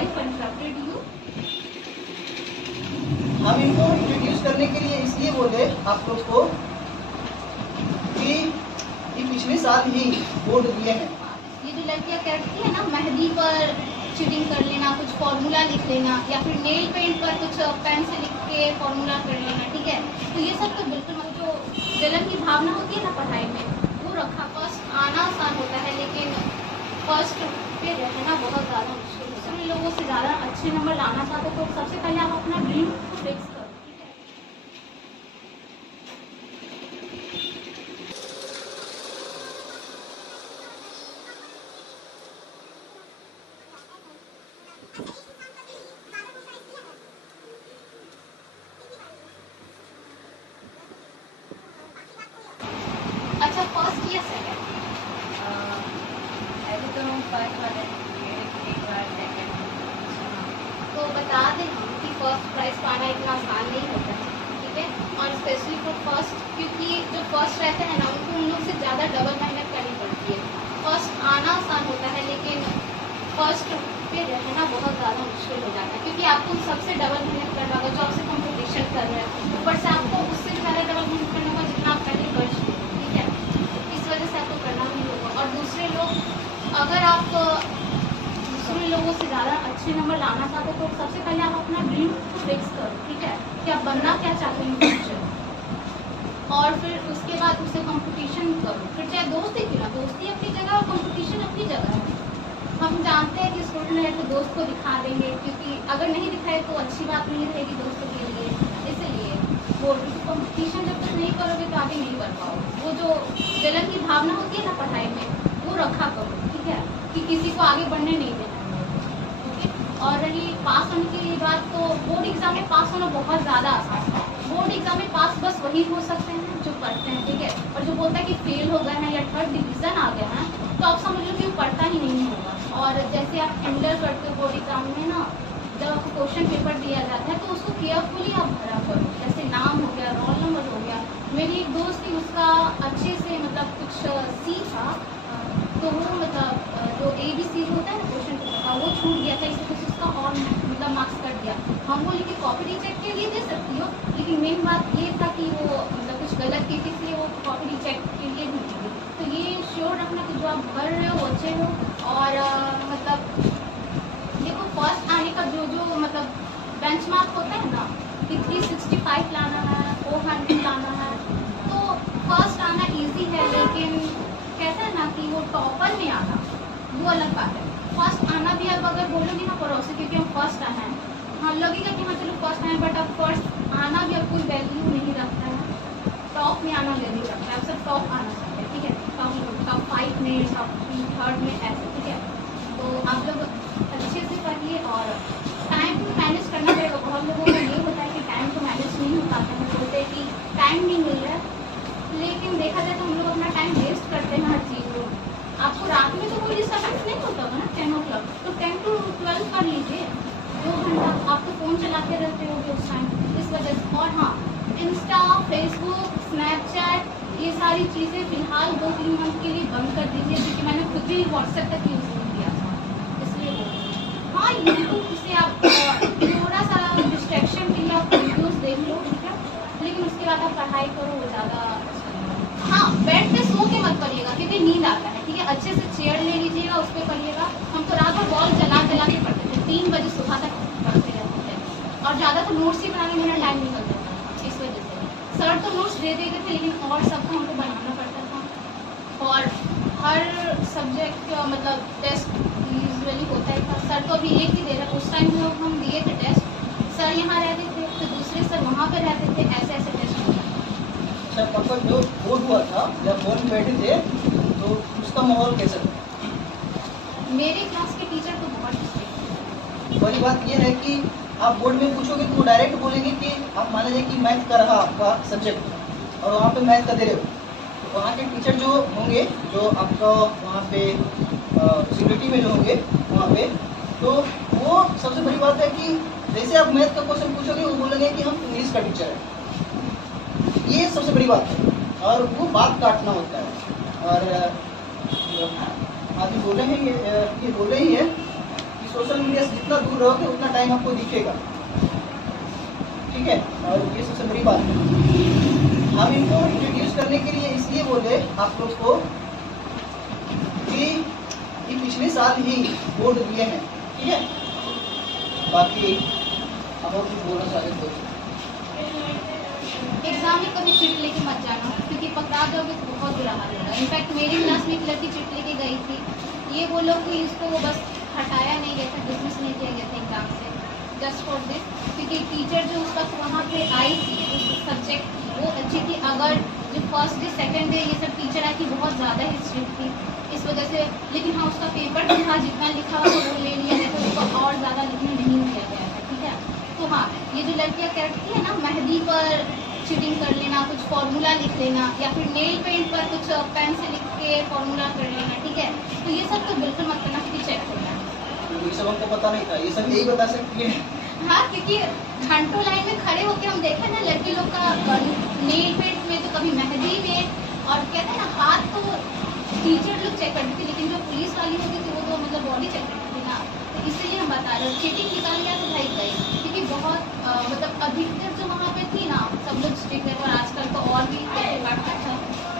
wife interrupted you? हम इनको introduce करने के लिए इसलिए बोले आप लोग को कि ये पिछले साल ही बोर्ड दिए हैं। ये जो लड़कियां करती है ना, मेहंदी पर चीटिंग कर लेना, कुछ फॉर्मूला लिख लेना, या फिर नेल पेंट पर कुछ पेन से लिख के फॉर्मूला कर लेना, ठीक है। तो ये सब तो बिल्कुल मतलब जो जलन की भावना होती है ना पढ़ाई में, वो रखा। फर्स्ट आना आसान होता है, लेकिन फर्स्ट पे रहना बहुत ज़्यादा मुश्किल है। दूसरे लोगों से ज़्यादा अच्छे नंबर लाना चाहते हो तो सबसे पहले आप अपना ड्रीम फिक्स करो, ठीक है। अच्छा, फर्स्ट या सेकंड? ऐसे तो हम फर्स्ट वाले एक बार सेकंड। तो बता दें कि फर्स्ट प्राइज पाना इतना आसान नहीं होता है, ठीक है। और स्पेशली फॉर फर्स्ट, क्योंकि जो फर्स्ट रहते हैं ना उनको उन लोग से ज़्यादा डबल मेहनत करनी पड़ती है। फर्स्ट आना आसान होता है, लेकिन फर्स्ट पे रहना बहुत ज़्यादा मुश्किल हो जाता है, क्योंकि आपको सबसे डबल मेहनत करना होगा। जो आपसे कॉम्पिटिशन कर रहे हैं, ऊपर से आपको उससे ज़्यादा डबल मेहनत करना होगा जितना आप पहले कर चुके हैं, ठीक है। इस वजह से आपको करना भी होगा। और दूसरे लोग, अगर आप दूसरे लोगों से ज़्यादा अच्छे नंबर लाना चाहते हो तो सबसे पहले आप अपना ड्रीम फिक्स करो, ठीक है, कि आप बनना क्या चाहते हैं फ्यूचर। और फिर उसके बाद उससे कंपटीशन करो। फिर चाहे दोस्त ही क्यों ना, दोस्ती अपनी जगह और कंपटीशन अपनी जगह है। हम जानते हैं कि स्टूडेंट है तो दोस्त को दिखा देंगे, क्योंकि अगर नहीं दिखाए तो अच्छी बात नहीं रहेगी दोस्तों के लिए। इसलिए वो कंपटीशन जब तक नहीं करोगे तो आगे नहीं बढ़ पाओगे। वो जो जलन की भावना होती है ना पढ़ाई में, वो रखा करो, ठीक है, कि किसी को आगे बढ़ने नहीं देना। और रही पास होने की बात, तो बोर्ड एग्जाम में पास होना बहुत ज़्यादा आसान है। बोर्ड एग्जाम में पास बस वही हो सकते हैं जो पढ़ते हैं, ठीक है। और जो बोलता है कि फेल हो गए हैं या थर्ड डिवीज़न आ गया है, तो आप समझ लो कि वो पढ़ता ही नहीं होगा। और जैसे आप हैंडल करते हो बोर्ड एग्जाम में ना, जब आपको क्वेश्चन पेपर दिया जाता है तो उसको केयरफुली आप भरा करो। जैसे नाम हो गया, रोल नंबर हो गया। मेरी एक दोस्त थी, उसका अच्छे से मतलब कुछ सी था, तो वो मतलब जो ABC होता है ना क्वेश्चन पेपर का, वो छूट गया था। इससे कुछ उसका और मतलब मार्क्स कट गया। हम बोले कि कॉपी रिचेक के लिए दे सकती हो, लेकिन मेन बात ये था कि वो मतलब कुछ गलत की थी, इसलिए वो कॉपी रिचेक के लिए नहीं दी। तो ये श्योर रखना कि जो आप भर रहे हो अच्छे हो। और मतलब देखो फर्स्ट आने का जो मतलब बेंचमार्क होता है ना, कि 365 लाना है, 400 लाना है, तो फर्स्ट आना इजी है। लेकिन कहते हैं ना कि वो टॉपर में आना वो अलग बात है। फर्स्ट आना भी अब अगर बोलोगे ना पड़ोसी, क्योंकि हम फर्स्ट आए हैं, हाँ लगेगा कि हाँ चलो फर्स्ट आए, बट अब फर्स्ट आना भी अब कोई वैल्यू नहीं रखता है। टॉप में आना वैल्यू रखता है। अब सब टॉप आना चाहते हैं, ठीक है, टॉप 5 में, टॉप 3 में ऐसे, ठीक है। तो आप लोग अच्छे से पढ़िए और टाइम को मैनेज करना पड़ेगा। बहुत लोगों को ये होता है कि टाइम को मैनेज नहीं हो पाता है, बोलते हैं कि टाइम नहीं मिल रहा है। लेकिन देखा जाए तो हम लोग अपना टाइम वेस्ट करते हैं हर चीज़ में। आपको रात में तो कोई डिस्टर्बेंस नहीं होता होगा ना 10 o'clock, तो 10 to 12 कर लीजिए। 2 घंटा आप तो फ़ोन चलाते रहते हो उस टाइम, इस वजह से। और हाँ, इंस्टा, फेसबुक, स्नैपचैट, ये सारी चीज़ें फ़िलहाल 2-3 मंथ के लिए बंद कर दीजिए, क्योंकि मैंने खुद भी व्हाट्सएप तक यूज़ नहीं किया था, इसलिए हाँ यूट्यूब से आप थोड़ा सा डिस्ट्रैक्शन के लिए आप वीडियोज़ देख लो, ठीक है, लेकिन उसके बाद आप पढ़ाई करो वो ज़्यादा। हाँ, बेड पे सो के मत पढ़िएगा, क्योंकि नींद आता है, ठीक है। अच्छे से चेयर ले लीजिएगा, उस पर पढ़िएगा। हम तो रात भर बॉल चला के पढ़ते थे, 3 बजे सुबह तक पढ़ते रहते थे। और ज़्यादा तो नोट्स ही बनाने में मेरा टाइम निकल जाता था, इस वजह से। सर तो नोट्स दे देते थे, लेकिन और सबको हमको बनाना पड़ता था। और हर सब्जेक्ट का मतलब टेस्ट यूजुअली होता ही था। सर तो अभी एक ही दे रहा है, उस टाइम जब हम दिए थे टेस्ट, सर यहाँ रहते थे तो दूसरे सर वहाँ पर रहते थे, ऐसे ऐसे टेस्ट होता था। अच्छा पापा, जो बोर्ड हुआ था जब बोर्ड में बैठे थे तो उसका माहौल कैसा था? मेरे क्लास के टीचर तो बहुत स्ट्रिक्ट थे। बड़ी बात यह है कि आप बोर्ड में पूछोगे तो वो डायरेक्ट बोलेंगे कि आप मान लीजिए कि मैथ का रहा आपका सब्जेक्ट और वहाँ पे मैथ का दे रहे हो, तो वहाँ के टीचर जो होंगे, जो आपका वहाँ पे सिक्योरिटी में जो होंगे वहाँ पे, तो वो सबसे बड़ी बात है कि जैसे आप मैथ का क्वेश्चन पूछोगे वो बोलेंगे कि हम इंग्लिश का टीचर है। ये सबसे बड़ी बात है, और वो बात काटना होता है। और आदमी बोले हैं ये बोले ही है कि सोशल सोशल मीडिया से जितना दूर रहोगे उतना टाइम आपको दिखेगा, ठीक है। और ये सबसे बड़ी बात है। हम इनको इंट्रोड्यूस करने के लिए इसलिए बोले आप लोग को कि ये पिछले साल ही बोर्ड दिए हैं, ठीक है। बाकी अब और कुछ बोलना चाहते तो एग्जाम में कभी चिट लेके मत जाना, क्योंकि पकड़ा जाओगे तो बहुत बुरा हाल होगा। इनफैक्ट मेरी क्लास में एक लड़की चिट लेके गई थी, ये बोलो कि इसको वो बस हटाया नहीं गया था, डिसमिस नहीं किया गया था एग्जाम से, जस्ट फॉर दिस, क्योंकि टीचर जो उस वक्त वहाँ पे आई थी उस सब्जेक्ट की वो अच्छी थी। अगर जो फर्स्ट डे सेकेंड डे ये सब टीचर आई थी बहुत ज़्यादा ही स्ट्रिक्ट थी इस वजह से, लेकिन हाँ उसका पेपर भी था, जितना लिखा हुआ वो ले लिया गया था, उसको और ज़्यादा लिखने नहीं दिया गया था, ठीक है। तो हाँ, ये जो लड़कियाँ करती है ना मेहंदी पर चीटिंग कर लेना, कुछ फॉर्मूला लिख लेना, या फिर नेल पेंट पर कुछ पेन से लिख के फॉर्मूला कर लेना, ठीक है, तो ये सब तो बिल्कुल मत करना, फिर चेक करना। ये सब हमको पता नहीं था, ये सब यही बता सकती है। हाँ, क्योंकि घंटों लाइन में खड़े होकर हम देखे ना लड़की लोग का नेल पेंट में, तो कभी मेहंदी में, और कहते हैं ना हाथ तो टीचर लोग चेक करती थी, लेकिन जो पुलिस वाली होती थी वो तो मतलब बॉडी चेक करती थी ना, तो इसलिए हम बता रहे हैं चीटिंग निकाल गया तो भाई गई, क्योंकि बहुत मतलब अधिकतर जो वहाँ पे थी ना सब लोग स्ट्रिक्ट है, और आजकल तो और भी बढ़ता था,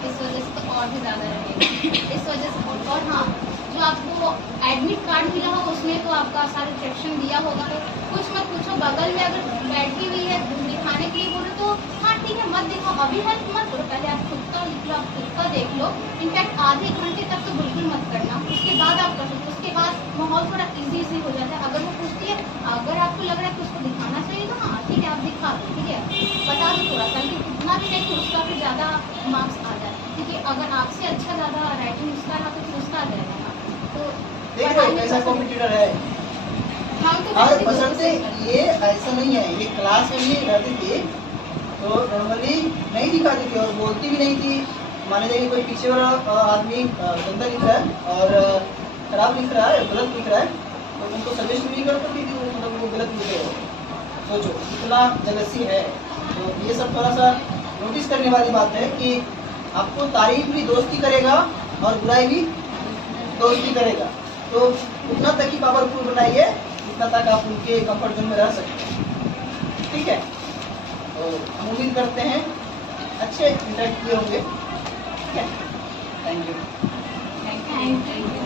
इस वजह से तो और भी ज़्यादा रहेगा इस वजह से। और हाँ, जो आपको एडमिट कार्ड मिला हो उसमें तो आपका सारा इंस्ट्रक्शन दिया होगा, तो कुछ मत पूछो, बगल में अगर बैठी हुई है दिखाने के लिए बोलो तो हाँ ठीक है मत दिखाओ, अभी हेल्प मत करो, पहले आप खुद का लिख लो, आप खुद का देख लो। इनफैक्ट आधे घंटे तक तो बिल्कुल मत करना, उसके बाद आप कर सकते, उसके बाद माहौल थोड़ा ईजी हो जाता है। अगर वो पूछती है, अगर आपको लग रहा है कि उसको दिखाना चाहिए तो हाँ ठीक है आप दिखा दो, ठीक है, बता दो थोड़ा सा, लेकिन उतना भी नहीं कि उसका फिर ज़्यादा मार्क्स आ जाए, क्योंकि अगर आपसे अच्छा ज़्यादा राइटिंग उसका रहा तो फिर उसका आ जाएगा ना। तो देख लो कैसा कॉम्पिटिटर है। हम तो और वैसे भी बसंते दोस्त हैं। ये ऐसा नहीं है, ये क्लास में भी रहती थी तो नॉर्मली नहीं दिखाती थी और बोलती भी नहीं थी। मान लीजिए कोई पीछे वाला आदमी गंदा लिख रहा है और खराब लिख रहा है, गलत लिख रहा है, तो उनको सजेस्ट भी कर सकती थी, मतलब वो गलत लिखे हो। सोचो कितना जलसी है। तो ये सब थोड़ा सा नोटिस करने वाली बात है कि आपको तारीफ भी दोस्ती करेगा और बुराई भी दोस्ती करेगा, तो उतना तक ही पावरफुल बनाइए जितना तक आप उनके कंफर्ट जोन में रह सकते हैं, ठीक है। तो हम उम्मीद करते हैं अच्छे इंटरेक्ट किए होंगे, ठीक है। Thank you. Thank you.